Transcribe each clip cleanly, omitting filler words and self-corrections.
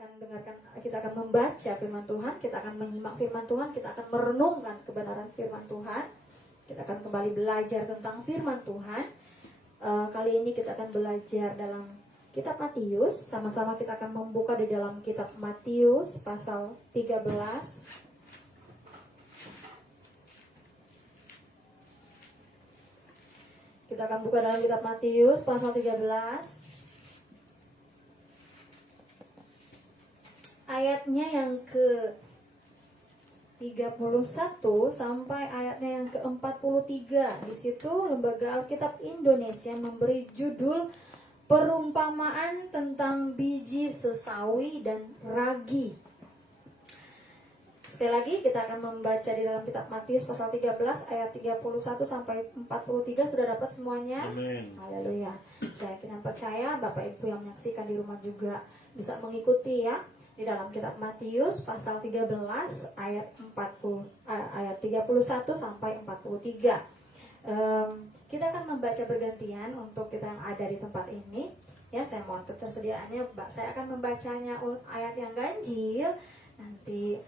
kita akan membaca firman Tuhan, kita akan menyimak firman Tuhan, kita akan merenungkan kebenaran firman Tuhan, kita akan kembali belajar tentang firman Tuhan. Kali ini kita akan belajar dalam kitab Matius. Sama-sama kita akan membuka di dalam kitab Matius pasal 13. Kita akan buka dalam kitab Matius pasal 13. Ayatnya yang ke 31 sampai ayatnya yang ke 43. Di situ Lembaga Alkitab Indonesia memberi judul perumpamaan tentang biji sesawi dan ragi. Sekali lagi kita akan membaca di dalam kitab Matius pasal 13 ayat 31 sampai 43. Sudah dapat semuanya? Amin. Haleluya. Saya yakin dan percaya Bapak Ibu yang menyaksikan di rumah juga bisa mengikuti ya. Di dalam kitab Matius pasal 13 ayat 31 sampai 43. Kita akan membaca bergantian untuk kita yang ada di tempat ini. Ya, saya mohon ketersediaannya. Saya akan membacanya ayat yang ganjil. Nanti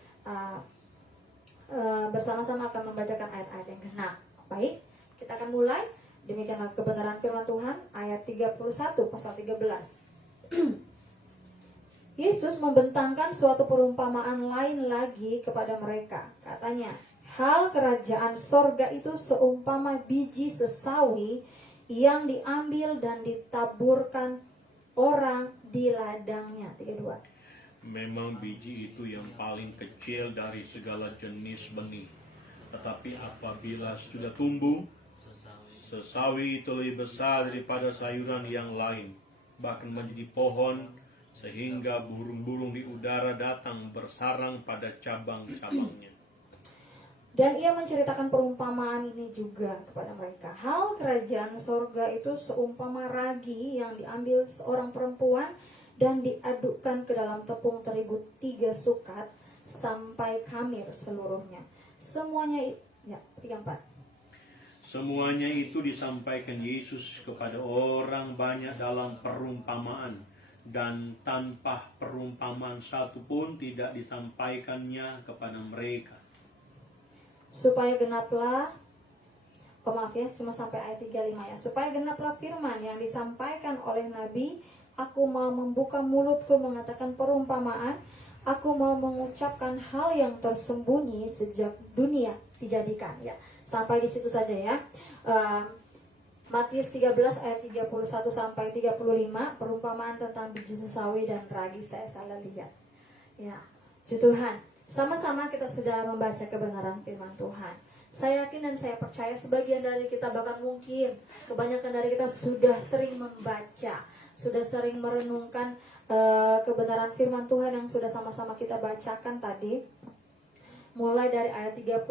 bersama-sama akan membacakan ayat-ayat yang genap. Baik, kita akan mulai. Demikianlah kebenaran firman Tuhan ayat 31 pasal 13. Yesus membentangkan suatu perumpamaan lain lagi kepada mereka. Katanya, hal kerajaan sorga itu seumpama biji sesawi yang diambil dan ditaburkan orang di ladangnya. 32. Memang biji itu yang paling kecil dari segala jenis benih. Tetapi apabila sudah tumbuh, sesawi itu lebih besar daripada sayuran yang lain, bahkan menjadi pohon, sehingga burung-burung di udara datang bersarang pada cabang-cabangnya. Dan ia menceritakan perumpamaan ini juga kepada mereka. Hal kerajaan sorga itu seumpama ragi yang diambil seorang perempuan dan diadukkan ke dalam tepung terigu 3 sukat sampai khamir seluruhnya. Semuanya Semuanya itu disampaikan Yesus kepada orang banyak dalam perumpamaan, dan tanpa perumpamaan satu pun tidak disampaikannya kepada mereka. Supaya genaplah, cuma sampai ayat 35 ya. Supaya genaplah firman yang disampaikan oleh Nabi, aku mau membuka mulutku mengatakan perumpamaan, aku mau mengucapkan hal yang tersembunyi sejak dunia dijadikan. Ya, sampai di situ saja ya. Matius 13 ayat 31 sampai 35, perumpamaan tentang biji sesawi dan ragi. Saya salah lihat. Ya, Puji Tuhan. Sama-sama kita sudah membaca kebenaran firman Tuhan. Saya yakin dan saya percaya sebagian dari kita, bahkan mungkin kebanyakan dari kita sudah sering membaca, sudah sering merenungkan kebenaran firman Tuhan yang sudah sama-sama kita bacakan tadi. Mulai dari ayat 31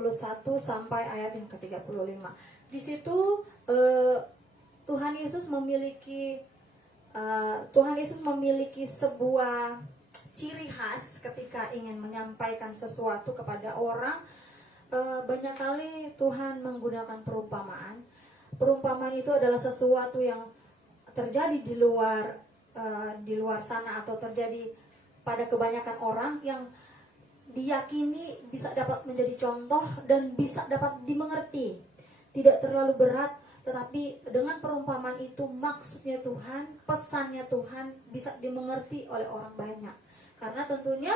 sampai ayat yang ke-35. Di situ Tuhan Yesus memiliki sebuah ciri khas ketika ingin menyampaikan sesuatu kepada orang. Banyak kali Tuhan menggunakan perumpamaan. Perumpamaan itu adalah sesuatu yang terjadi di luar sana atau terjadi pada kebanyakan orang yang diyakini bisa dapat menjadi contoh dan bisa dapat dimengerti. Tidak terlalu berat, tetapi dengan perumpamaan itu maksudnya Tuhan, pesannya Tuhan bisa dimengerti oleh orang banyak. Karena tentunya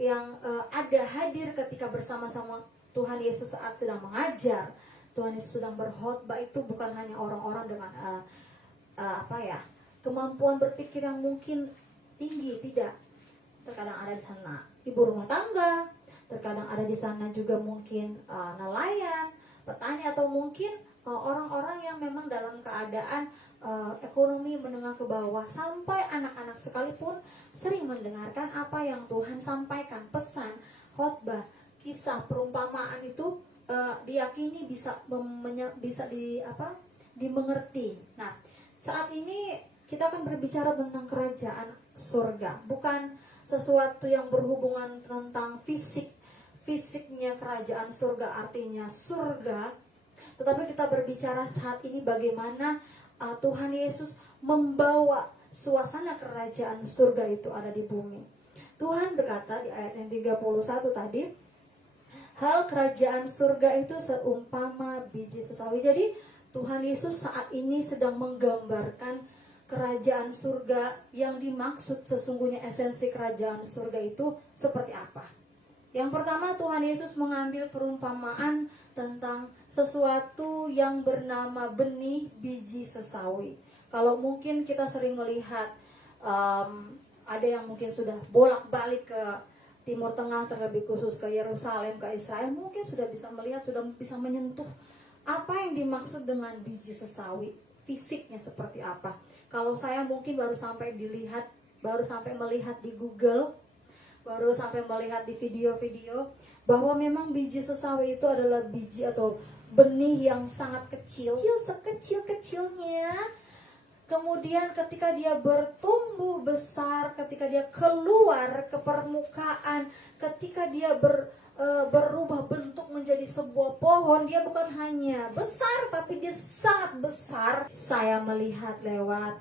yang ada hadir ketika bersama-sama Tuhan Yesus saat sedang mengajar, Tuhan Yesus sedang berkhotbah itu bukan hanya orang-orang dengan kemampuan berpikir yang mungkin tinggi, tidak. Terkadang ada di sana ibu rumah tangga, terkadang ada di sana juga mungkin nelayan, petani, atau mungkin orang-orang yang memang dalam keadaan ekonomi menengah ke bawah, sampai anak-anak sekalipun sering mendengarkan apa yang Tuhan sampaikan. Pesan, khotbah, kisah, perumpamaan itu diyakini bisa dimengerti. Nah, saat ini kita akan berbicara tentang kerajaan surga, bukan sesuatu yang berhubungan tentang fisiknya kerajaan surga, artinya surga. Tetapi kita berbicara saat ini bagaimana Tuhan Yesus membawa suasana kerajaan surga itu ada di bumi. Tuhan berkata di ayat yang 31 tadi, hal kerajaan surga itu seumpama biji sesawi. Jadi Tuhan Yesus saat ini sedang menggambarkan kerajaan surga. Yang dimaksud sesungguhnya esensi kerajaan surga itu seperti apa. Yang pertama, Tuhan Yesus mengambil perumpamaan tentang sesuatu yang bernama benih biji sesawi. Kalau mungkin kita sering melihat, ada yang mungkin sudah bolak-balik ke Timur Tengah, terlebih khusus ke Yerusalem, ke Israel, mungkin sudah bisa melihat, sudah bisa menyentuh apa yang dimaksud dengan biji sesawi, fisiknya seperti apa. Kalau saya mungkin baru sampai melihat di Google, baru sampai melihat di video-video, bahwa memang biji sesawi itu adalah biji atau benih yang sangat kecil, sekecil-kecilnya. Kemudian ketika dia bertumbuh besar, ketika dia keluar ke permukaan, ketika dia berubah bentuk menjadi sebuah pohon, dia bukan hanya besar, tapi dia sangat besar. Saya melihat lewat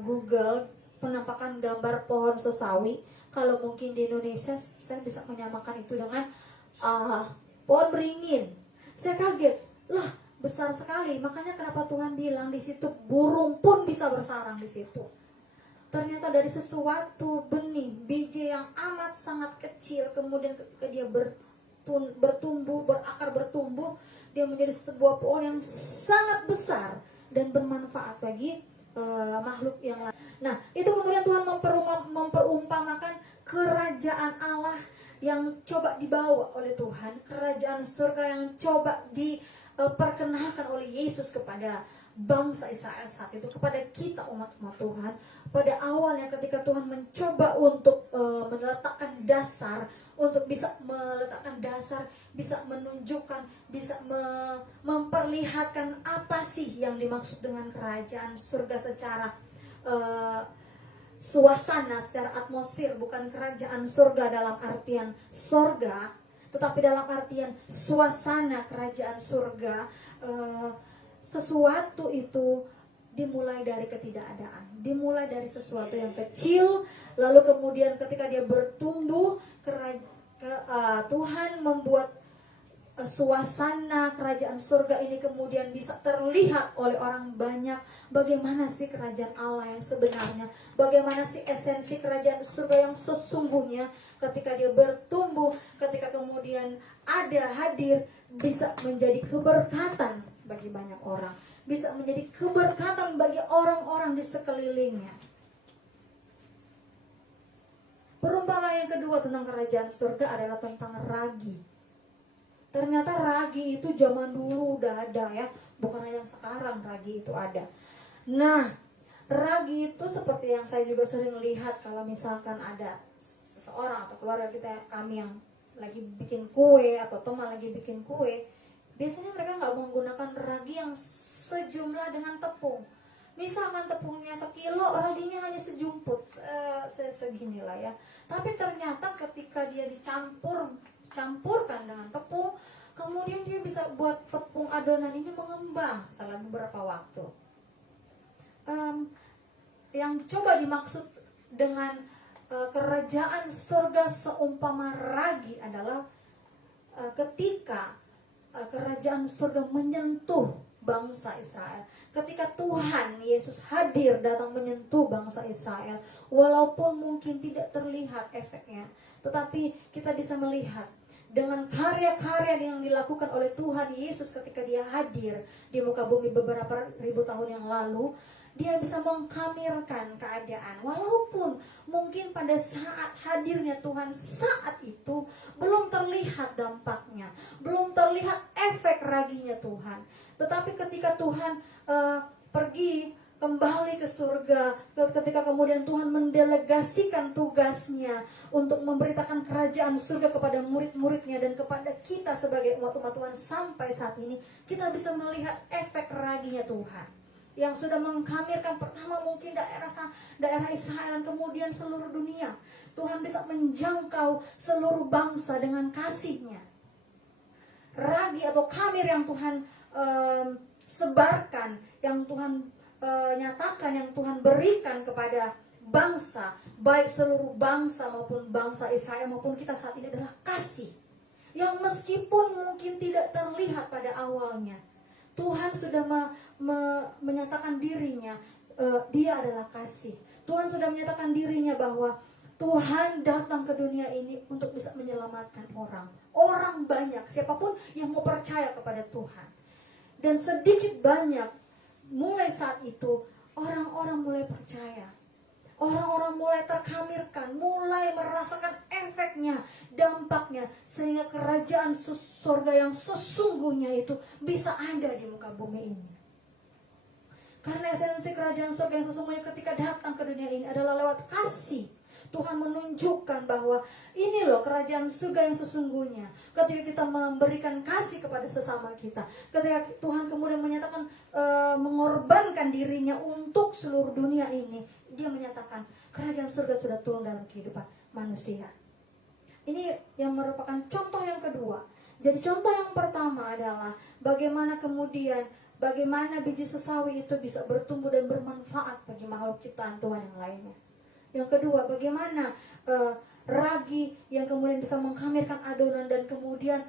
Google penampakan gambar pohon sesawi. Kalau mungkin di Indonesia, saya bisa menyamakan itu dengan pohon beringin. Saya kaget, lah besar sekali. Makanya kenapa Tuhan bilang di situ burung pun bisa bersarang di situ. Ternyata dari sesuatu benih biji yang amat sangat kecil, kemudian ketika dia bertumbuh, berakar bertumbuh, dia menjadi sebuah pohon yang sangat besar dan bermanfaat bagi makhluk yang lain. Nah, itu kemudian Tuhan memperumpamakan kerajaan Allah yang coba dibawa oleh Tuhan, kerajaan surga yang coba diperkenalkan oleh Yesus kepada bangsa Israel saat itu, kepada kita umat-umat Tuhan. Pada awalnya ketika Tuhan mencoba untuk meletakkan dasar, untuk bisa meletakkan dasar, bisa menunjukkan, bisa memperlihatkan apa sih yang dimaksud dengan kerajaan surga secara suasana, secara atmosfer. Bukan kerajaan surga dalam artian surga, tetapi dalam artian suasana kerajaan surga. Sesuatu itu dimulai dari ketidakadaan, dimulai dari sesuatu yang kecil, lalu kemudian ketika dia bertumbuh, Tuhan membuat suasana kerajaan surga ini kemudian bisa terlihat oleh orang banyak. Bagaimana sih kerajaan Allah yang sebenarnya, bagaimana sih esensi kerajaan surga yang sesungguhnya. Ketika dia bertumbuh, ketika kemudian ada hadir, bisa menjadi keberkatan bagi banyak orang, bisa menjadi keberkatan bagi orang-orang di sekelilingnya. Perumpamaan yang kedua tentang kerajaan surga adalah tentang ragi. Ternyata ragi itu zaman dulu udah ada ya, bukan hanya sekarang ragi itu ada. Nah, ragi itu seperti yang saya juga sering lihat kalau misalkan ada seseorang atau keluarga kami yang lagi bikin kue atau teman lagi bikin kue, biasanya mereka nggak menggunakan ragi yang sejumlah dengan tepung. Misalkan tepungnya 1 kilo, raginya hanya sejumput, seginilah ya. Tapi ternyata ketika dia campurkan dengan tepung, kemudian dia bisa buat tepung adonan ini mengembang setelah beberapa waktu. Yang coba dimaksud dengan kerajaan surga seumpama ragi adalah ketika kerajaan surga menyentuh bangsa Israel. Ketika Tuhan Yesus hadir datang menyentuh bangsa Israel, walaupun mungkin tidak terlihat efeknya, tetapi kita bisa melihat dengan karya-karya yang dilakukan oleh Tuhan Yesus ketika dia hadir di muka bumi beberapa ribu tahun yang lalu. Dia bisa mengkamirkan keadaan. Walaupun mungkin pada saat hadirnya Tuhan saat itu belum terlihat dampaknya, belum terlihat efek raginya Tuhan. Tetapi ketika Tuhan pergi kembali ke surga, ketika kemudian Tuhan mendelegasikan tugasnya untuk memberitakan kerajaan surga kepada murid-muridnya dan kepada kita sebagai umat-umat Tuhan sampai saat ini, kita bisa melihat efek raginya Tuhan yang sudah mengkamirkan pertama mungkin daerah Israel dan kemudian seluruh dunia. Tuhan bisa menjangkau seluruh bangsa dengan kasih-Nya. Ragi atau kamir yang Tuhan sebarkan, yang Tuhan nyatakan, yang Tuhan berikan kepada bangsa, baik seluruh bangsa maupun bangsa Israel maupun kita saat ini adalah kasih. Yang meskipun mungkin tidak terlihat pada awalnya, Tuhan sudah menyatakan dirinya, dia adalah kasih. Tuhan sudah menyatakan dirinya bahwa Tuhan datang ke dunia ini untuk bisa menyelamatkan orang. Orang banyak, siapapun yang mau percaya kepada Tuhan. Dan sedikit banyak, mulai saat itu, orang-orang mulai percaya. Orang-orang mulai terkamirkan, mulai merasakan efeknya, dampaknya, sehingga kerajaan surga yang sesungguhnya itu bisa ada di muka bumi ini. Karena esensi kerajaan surga yang sesungguhnya ketika datang ke dunia ini adalah lewat kasih. Tuhan menunjukkan bahwa ini loh kerajaan surga yang sesungguhnya. Ketika kita memberikan kasih kepada sesama kita, ketika Tuhan kemudian menyatakan mengorbankan dirinya untuk seluruh dunia ini, dia menyatakan kerajaan surga sudah turun dalam kehidupan manusia. Ini yang merupakan contoh yang kedua. Jadi contoh yang pertama adalah bagaimana biji sesawi itu bisa bertumbuh dan bermanfaat bagi makhluk ciptaan Tuhan yang lainnya. Yang kedua, bagaimana ragi yang kemudian bisa mengkamirkan adonan dan kemudian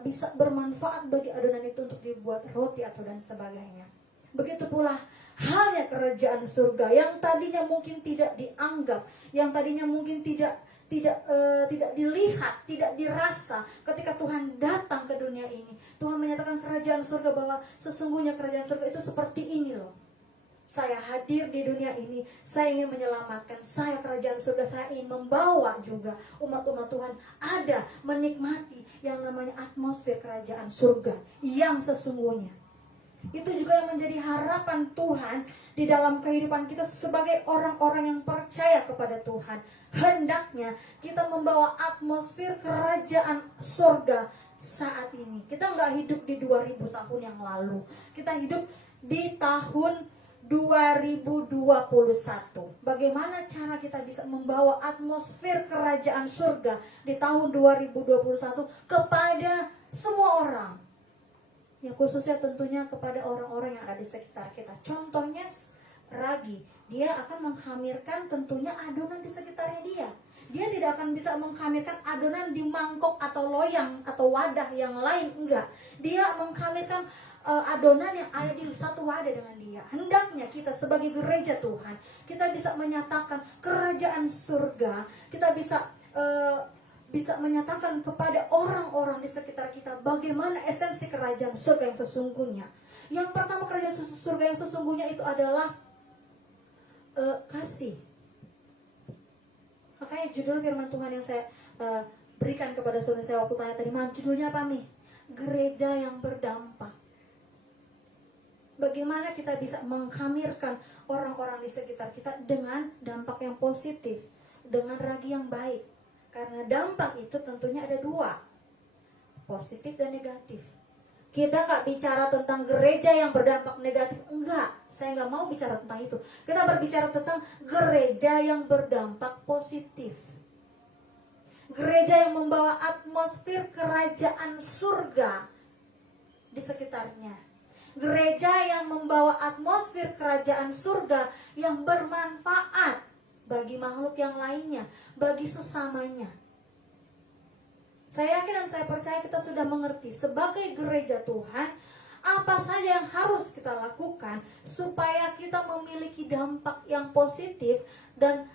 bisa bermanfaat bagi adonan itu untuk dibuat roti atau dan sebagainya. Begitu pula halnya kerajaan surga yang tadinya mungkin tidak dianggap, yang tadinya mungkin tidak dilihat, tidak dirasa. Ketika Tuhan datang ke dunia ini, Tuhan menyatakan kerajaan surga bahwa sesungguhnya kerajaan surga itu seperti ini loh. Saya hadir di dunia ini, saya ingin menyelamatkan, saya kerajaan surga, saya ingin membawa juga umat-umat Tuhan ada menikmati yang namanya atmosfer kerajaan surga yang sesungguhnya. Itu juga yang menjadi harapan Tuhan di dalam kehidupan kita sebagai orang-orang yang percaya kepada Tuhan. Hendaknya kita membawa atmosfer kerajaan surga saat ini. Kita nggak hidup di 2000 tahun yang lalu. Kita hidup di tahun 2021. Bagaimana cara kita bisa membawa atmosfer kerajaan surga di tahun 2021 kepada semua orang? Ya khususnya tentunya kepada orang-orang yang ada di sekitar kita. Contohnya ragi, dia akan menghamirkan tentunya adonan di sekitarnya dia. Dia tidak akan bisa menghamirkan adonan di mangkok atau loyang atau wadah yang lain, enggak. Dia menghamirkan adonan yang ada di satu wadah dengan dia. Hendaknya kita sebagai gereja Tuhan, kita bisa menyatakan kerajaan surga, kita bisa menyatakan kepada orang-orang di sekitar kita bagaimana esensi kerajaan surga yang sesungguhnya. Yang pertama, kerajaan surga yang sesungguhnya itu adalah kasih. Makanya judul firman Tuhan yang saya berikan kepada saudara saya waktu tanya tadi malam, judulnya apa nih? Gereja yang berdampak. Bagaimana kita bisa menghamirkan orang-orang di sekitar kita dengan dampak yang positif, dengan ragi yang baik. Karena dampak itu tentunya ada dua, positif dan negatif. Kita nggak bicara tentang gereja yang berdampak negatif, enggak. Saya nggak mau bicara tentang itu. Kita berbicara tentang gereja yang berdampak positif. Gereja yang membawa atmosfer kerajaan surga di sekitarnya. Gereja yang membawa atmosfer kerajaan surga yang bermanfaat bagi makhluk yang lainnya, bagi sesamanya. Saya yakin dan saya percaya kita sudah mengerti sebagai gereja Tuhan apa saja yang harus kita lakukan supaya kita memiliki dampak yang positif dan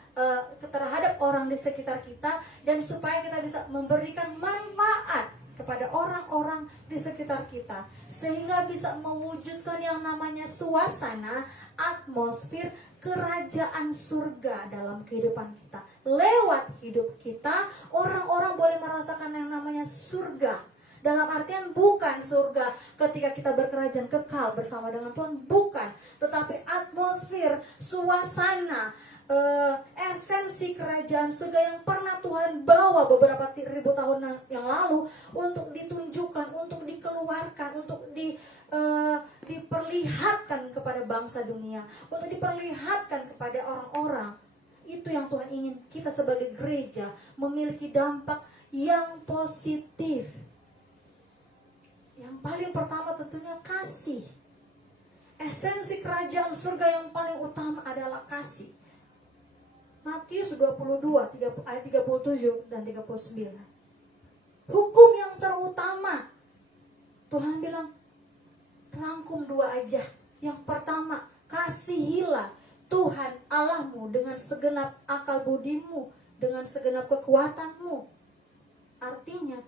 terhadap orang di sekitar kita, dan supaya kita bisa memberikan manfaat kepada orang-orang di sekitar kita, sehingga bisa mewujudkan yang namanya suasana atmosfer kerajaan surga dalam kehidupan kita. Lewat hidup kita, orang-orang boleh merasakan yang namanya surga. Dalam artian bukan surga ketika kita berkerajaan kekal bersama dengan Tuhan, bukan. Tetapi atmosfer, suasana, esensi kerajaan surga yang pernah Tuhan bawa beberapa ribu tahun yang lalu untuk ditunjukkan, untuk dikeluarkan, untuk diperlihatkan kepada bangsa dunia, untuk diperlihatkan kepada orang-orang. Itu yang Tuhan ingin kita sebagai gereja memiliki dampak yang positif. Yang paling pertama tentunya kasih. Esensi kerajaan surga yang paling utama adalah kasih. Matius 22 ayat 37 dan 39. Hukum yang terutama, Tuhan bilang rangkum 2 aja. Yang pertama, kasihilah Tuhan Allahmu dengan segenap akal budimu, dengan segenap kekuatanmu. Artinya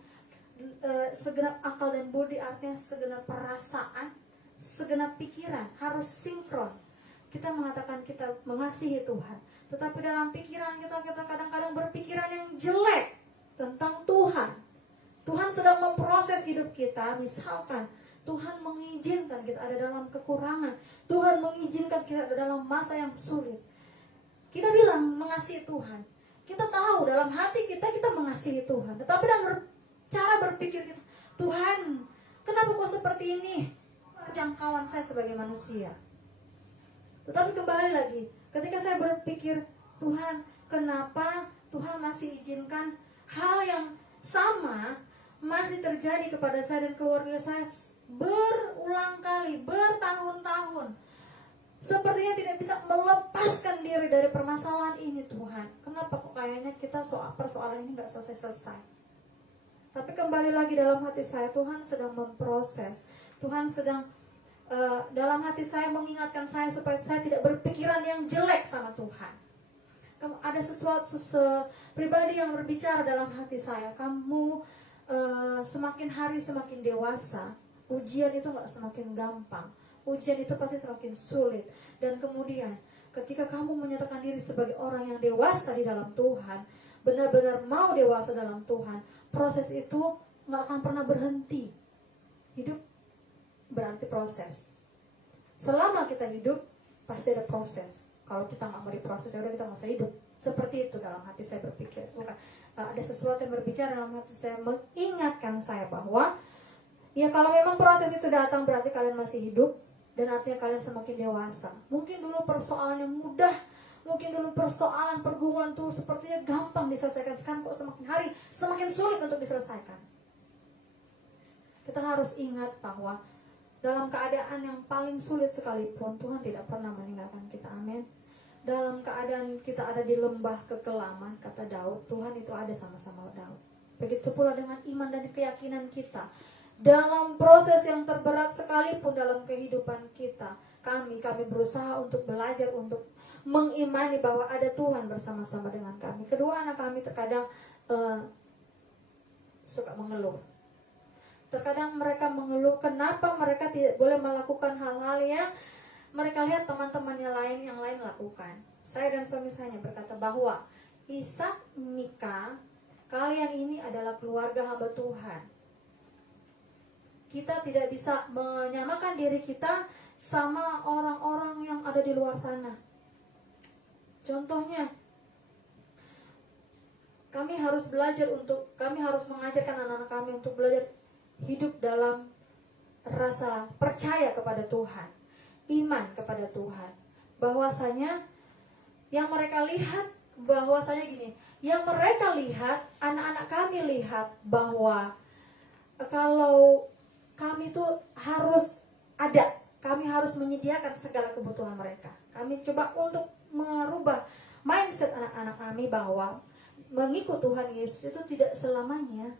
segenap akal dan budi artinya segenap perasaan, segenap pikiran, harus sinkron. Kita mengatakan kita mengasihi Tuhan, tetapi dalam pikiran kita kadang-kadang berpikiran yang jelek tentang Tuhan. Tuhan sedang memproses hidup kita. Misalkan Tuhan mengizinkan kita ada dalam kekurangan, Tuhan mengizinkan kita ada dalam masa yang sulit. Kita bilang mengasihi Tuhan, kita tahu dalam hati kita mengasihi Tuhan, tetapi dalam cara berpikir kita, Tuhan, kenapa kok seperti ini? Jangkauan saya sebagai manusia. Tetapi kembali lagi, ketika saya berpikir, Tuhan, kenapa Tuhan masih izinkan hal yang sama masih terjadi kepada saya dan keluarga saya berulang kali, bertahun-tahun. Sepertinya tidak bisa melepaskan diri dari permasalahan ini, Tuhan. Kenapa kok kayaknya kita persoalan ini gak selesai-selesai? Tapi kembali lagi dalam hati saya, Tuhan sedang memproses. Tuhan sedang dalam hati saya mengingatkan saya supaya saya tidak berpikiran yang jelek sama Tuhan. Ada sesuatu pribadi yang berbicara dalam hati saya. Kamu semakin hari semakin dewasa, ujian itu gak semakin gampang. Ujian itu pasti semakin sulit. Dan kemudian ketika kamu menyatakan diri sebagai orang yang dewasa di dalam Tuhan, benar-benar mau dewasa dalam Tuhan, proses itu gak akan pernah berhenti. Hidup berarti proses. Selama kita hidup pasti ada proses. Kalau kita gak mau diproses, ya udah kita gak usah hidup. Seperti itu dalam hati saya berpikir. Bukan ada sesuatu yang berbicara dalam hati saya, mengingatkan saya bahwa ya kalau memang proses itu datang berarti kalian masih hidup, dan artinya kalian semakin dewasa. Mungkin dulu persoalan yang mudah, mungkin dulu persoalan pergumulan tuh sepertinya gampang diselesaikan, sekarang kok semakin hari semakin sulit untuk diselesaikan. Kita harus ingat bahwa dalam keadaan yang paling sulit sekalipun, Tuhan tidak pernah meninggalkan kita. Amin. Dalam keadaan kita ada di lembah kekelaman, kata Daud, Tuhan itu ada sama-sama Daud. Begitu pula dengan iman dan keyakinan kita. Dalam proses yang terberat sekalipun dalam kehidupan kita, kami berusaha untuk belajar, untuk mengimani bahwa ada Tuhan bersama-sama dengan kami. Kedua, anak kami terkadang suka mengeluh. Terkadang mereka mengeluh kenapa mereka tidak boleh melakukan hal-hal yang mereka lihat teman-temannya yang lain lakukan. Saya dan suami saya berkata bahwa Ishak, Mika, kalian ini adalah keluarga hamba Tuhan. Kita tidak bisa menyamakan diri kita sama orang-orang yang ada di luar sana. Contohnya, kami harus mengajarkan anak-anak kami untuk belajar hidup dalam rasa percaya kepada Tuhan, iman kepada Tuhan. Bahwasanya yang mereka lihat, anak-anak kami lihat bahwa kalau kami tuh harus ada, kami harus menyediakan segala kebutuhan mereka. Kami coba untuk merubah mindset anak-anak kami bahwa mengikut Tuhan Yesus itu tidak selamanya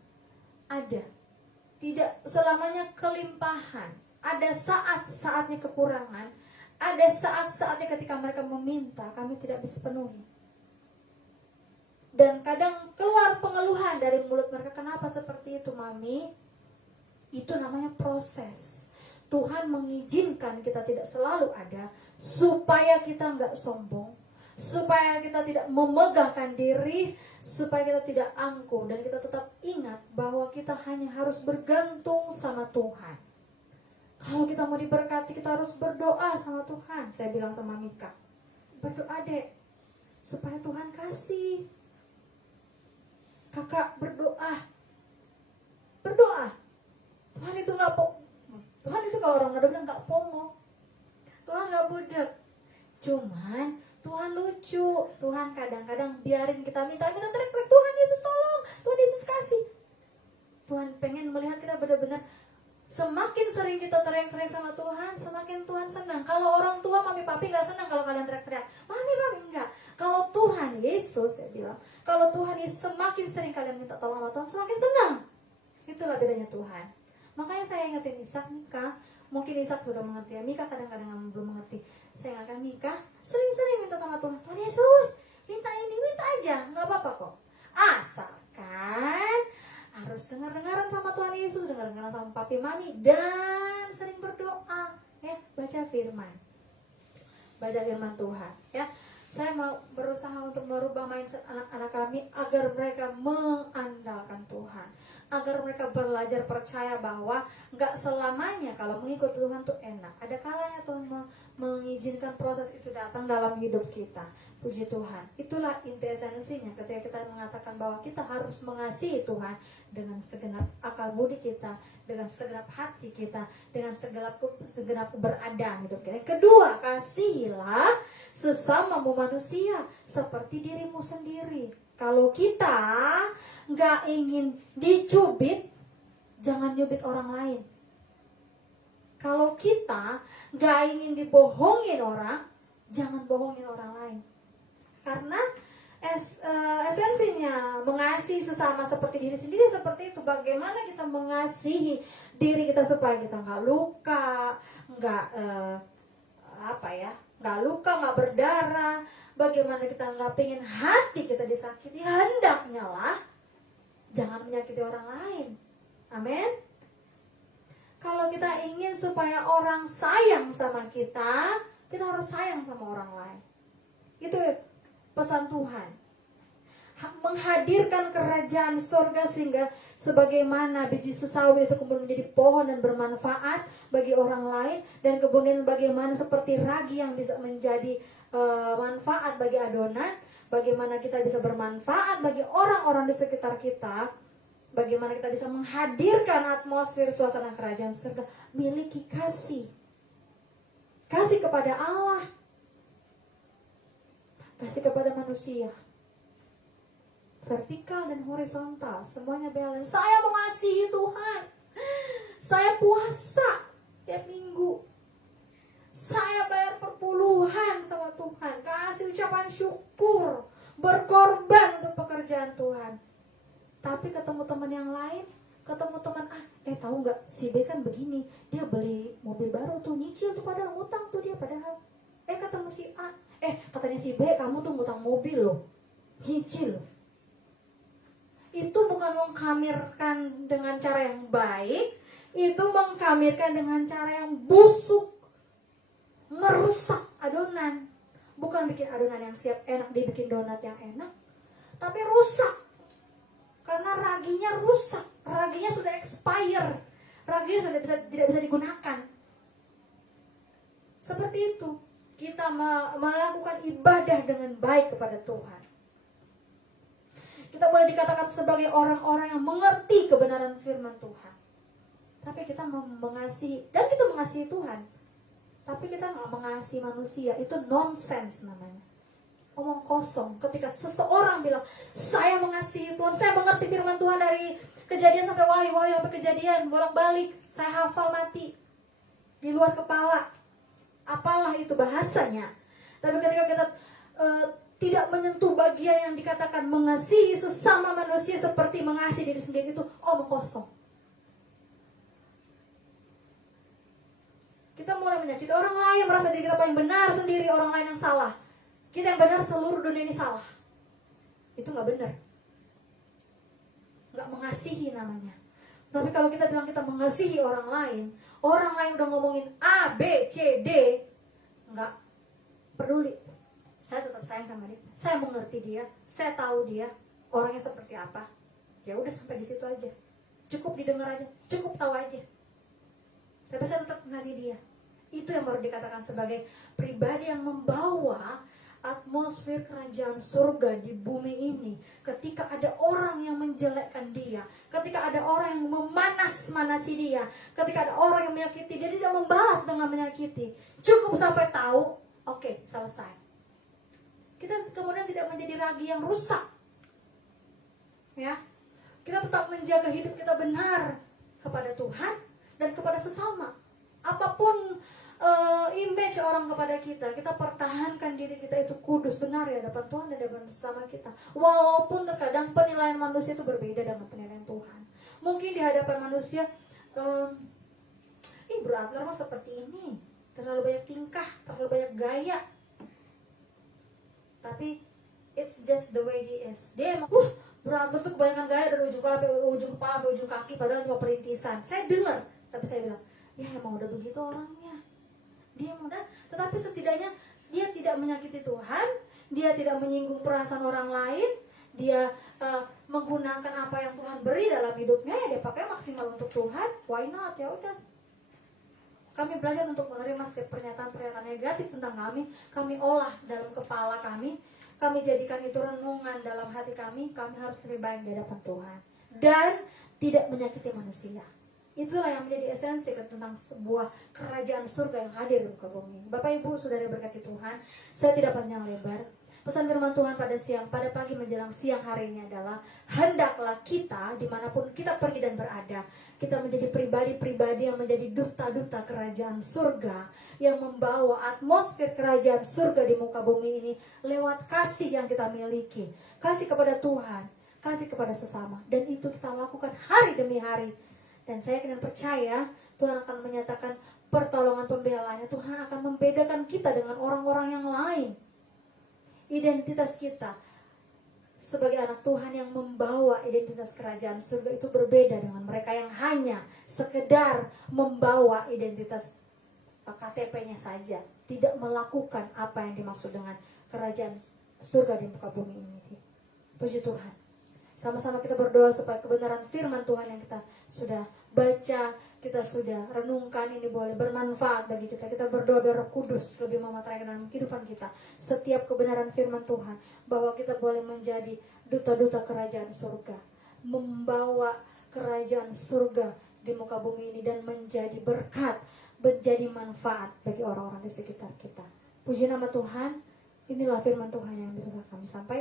ada, tidak selamanya kelimpahan. Ada saat-saatnya kekurangan, ada saat-saatnya ketika mereka meminta, kami tidak bisa penuhi. Dan kadang keluar pengeluhan dari mulut mereka, kenapa seperti itu, Mami? Itu namanya proses. Tuhan mengizinkan kita tidak selalu ada, supaya kita nggak sombong, supaya kita tidak memegahkan diri, supaya kita tidak angkuh, dan kita tetap ingat bahwa kita hanya harus bergantung sama Tuhan. Kalau kita mau diberkati, kita harus berdoa sama Tuhan. Saya bilang sama Mika, berdoa dek, supaya Tuhan kasih. Kakak berdoa. Tuhan itu nggak Tuhan itu kalau orang ada bilang nggak pomo. Tuhan nggak budak. Cuman Tuhan lucu. Tuhan kadang-kadang biarin kita minta teriak-teriak, Tuhan Yesus tolong, Tuhan Yesus kasih. Tuhan pengen melihat kita benar-benar. Semakin sering kita teriak-teriak sama Tuhan, semakin Tuhan senang. Kalau orang tua, mami papi gak senang kalau kalian teriak-teriak. Mami papi enggak. Kalau Tuhan Tuhan Yesus, semakin sering kalian minta tolong sama Tuhan, semakin senang. Itulah bedanya Tuhan. Makanya saya ingetin Ishak, Mika. Mungkin Ishak sudah mengerti ya, Mika kadang-kadang belum mengerti. Saya ingatkan Mika, sering-sering minta sama Tuhan. Tuhan Yesus, minta ini, minta aja, nggak apa-apa kok. Asalkan harus dengar-dengaran sama Tuhan Yesus, dengar-dengaran sama papi mami, dan sering berdoa. Ya, baca firman. Baca firman Tuhan. Ya, saya mau berusaha untuk merubah mindset anak-anak kami agar mereka mengandalkan Tuhan, agar mereka belajar percaya bahwa nggak selamanya kalau mengikut Tuhan tuh enak. Ada kalanya Tuhan mengizinkan proses itu datang dalam hidup kita. Puji Tuhan. Itulah inti esensinya ketika kita mengatakan bahwa kita harus mengasihi Tuhan dengan segenap akal budi kita, dengan segenap hati kita, dengan segenap keberadaan hidup kita. Yang kedua, kasihilah sesamamu manusia seperti dirimu sendiri. Kalau kita nggak ingin dicubit, jangan nyubit orang lain. Kalau kita nggak ingin dibohongin orang, jangan bohongin orang lain. Karena esensinya mengasihi sesama seperti diri sendiri seperti itu. Bagaimana kita mengasihi diri kita supaya kita nggak luka, nggak nggak berdarah. Bagaimana kita nggak pengen hati kita disakiti, hendaknya lah jangan menyakiti orang lain. Amin. Kalau kita ingin supaya orang sayang sama kita harus sayang sama orang lain. Itu pesan Tuhan. Menghadirkan kerajaan surga sehingga sebagaimana biji sesawi itu kemudian menjadi pohon dan bermanfaat bagi orang lain, dan kemudian bagaimana seperti ragi yang bisa menjadi manfaat bagi adonan, bagaimana kita bisa bermanfaat bagi orang-orang di sekitar kita, bagaimana kita bisa menghadirkan atmosfer suasana kerajaan surga. Miliki kasih kepada Allah, kasih kepada manusia, vertikal dan horizontal, semuanya balance. Saya mengasihi Tuhan, saya puasa tiap minggu, saya bayar perpuluhan sama Tuhan, kasih ucapan syukur, berkorban untuk pekerjaan Tuhan. Tapi ketemu teman yang lain, ketemu teman tahu nggak, si B kan begini, dia beli mobil baru tuh, nyicil tuh, padahal ngutang tuh dia, padahal ketemu si A, katanya si B, kamu tuh ngutang mobil loh, nyicil. Itu bukan mengkamirkan dengan cara yang baik, itu mengkamirkan dengan cara yang busuk, merusak adonan. Bukan bikin adonan yang siap enak, dibikin donat yang enak, tapi rusak. Karena raginya rusak, raginya sudah expire, raginya sudah tidak bisa digunakan. Seperti itu, kita melakukan ibadah dengan baik kepada Tuhan. Kita boleh dikatakan sebagai orang-orang yang mengerti kebenaran firman Tuhan. Tapi kita mengasihi, dan kita mengasihi Tuhan. Tapi kita nggak mengasihi manusia, itu nonsense namanya. Omong kosong. Ketika seseorang bilang, saya mengasihi Tuhan, saya mengerti firman Tuhan dari Kejadian sampai Wahyu sampai Kejadian, bolak-balik, saya hafal mati di luar kepala, apalah itu bahasanya. Tapi ketika kita tidak menyentuh bagian yang dikatakan mengasihi sesama manusia seperti mengasihi diri sendiri, itu omong kosong. Kita mulai menyakiti orang lain, merasa diri kita paling benar sendiri, orang lain yang salah. Kita yang benar, seluruh dunia ini salah. Itu gak benar. Gak mengasihi namanya. Tapi kalau kita bilang kita mengasihi orang lain udah ngomongin A, B, C, D, gak peduli. Saya tetap sayang sama dia, saya mengerti dia, saya tahu dia orangnya seperti apa. Ya udah, sampai di situ aja. Cukup didengar aja, cukup tahu aja. Tapi saya tetap mengasihi dia. Itu yang baru dikatakan sebagai pribadi yang membawa atmosfer kerajaan surga di bumi ini. Ketika ada orang yang menjelekkan dia, ketika ada orang yang memanas-manasi dia, ketika ada orang yang menyakiti dia, dia tidak membalas dengan menyakiti. Cukup sampai tahu, oke, selesai. Kita kemudian tidak menjadi ragi yang rusak. Ya, kita tetap menjaga hidup kita benar kepada Tuhan dan kepada sesama. Apapun image orang kepada kita. Kita pertahankan diri kita itu kudus, benar ya hadapan Tuhan dan hadapan sesama kita. Walaupun terkadang penilaian manusia itu berbeda dengan penilaian Tuhan. Mungkin di hadapan manusia, Bro Adler mah seperti ini, terlalu banyak tingkah, terlalu banyak gaya. Tapi it's just the way he is. Dia emang, Bro Adler tuh kebanyakan gaya dari ujung kepala sampai ujung kepala sampai ujung kaki, padahal cuma perintisan. Saya dengar, tapi saya bilang, ya emang udah begitu orangnya. Dia mudah, tetapi setidaknya dia tidak menyakiti Tuhan, dia tidak menyinggung perasaan orang lain, dia menggunakan apa yang Tuhan beri dalam hidupnya, ya dia pakai maksimal untuk Tuhan. Why not? Ya udah. Kami belajar untuk menerima setiap pernyataan-pernyataan negatif tentang kami olah dalam kepala kami jadikan itu renungan dalam hati kami harus lebih baik di hadapan Tuhan dan tidak menyakiti manusia. Itulah yang menjadi esensi tentang sebuah kerajaan surga yang hadir di muka bumi. Bapak Ibu, saudara berkati Tuhan, saya tidak panjang lebar. Pesan firman Tuhan pada pagi menjelang siang hari ini adalah, hendaklah kita dimanapun kita pergi dan berada, kita menjadi pribadi-pribadi yang menjadi duta-duta kerajaan surga, yang membawa atmosfer kerajaan surga di muka bumi ini lewat kasih yang kita miliki, kasih kepada Tuhan, kasih kepada sesama, dan itu kita lakukan hari demi hari. Dan saya yakin dan percaya Tuhan akan menyatakan pertolongan pembelaannya. Tuhan akan membedakan kita dengan orang-orang yang lain. Identitas kita sebagai anak Tuhan yang membawa identitas kerajaan surga itu berbeda dengan mereka yang hanya sekedar membawa identitas KTP-nya saja, tidak melakukan apa yang dimaksud dengan kerajaan surga di muka bumi ini. Puji Tuhan. Sama-sama kita berdoa supaya kebenaran firman Tuhan yang kita sudah baca, kita sudah renungkan ini boleh bermanfaat bagi kita. Kita berdoa biar Roh Kudus lebih memeteraikan dalam kehidupan kita setiap kebenaran firman Tuhan, bahwa kita boleh menjadi duta-duta kerajaan surga, membawa kerajaan surga di muka bumi ini dan menjadi berkat, menjadi manfaat bagi orang-orang di sekitar kita. Puji nama Tuhan. Inilah firman Tuhan yang bisa kami sampaikan.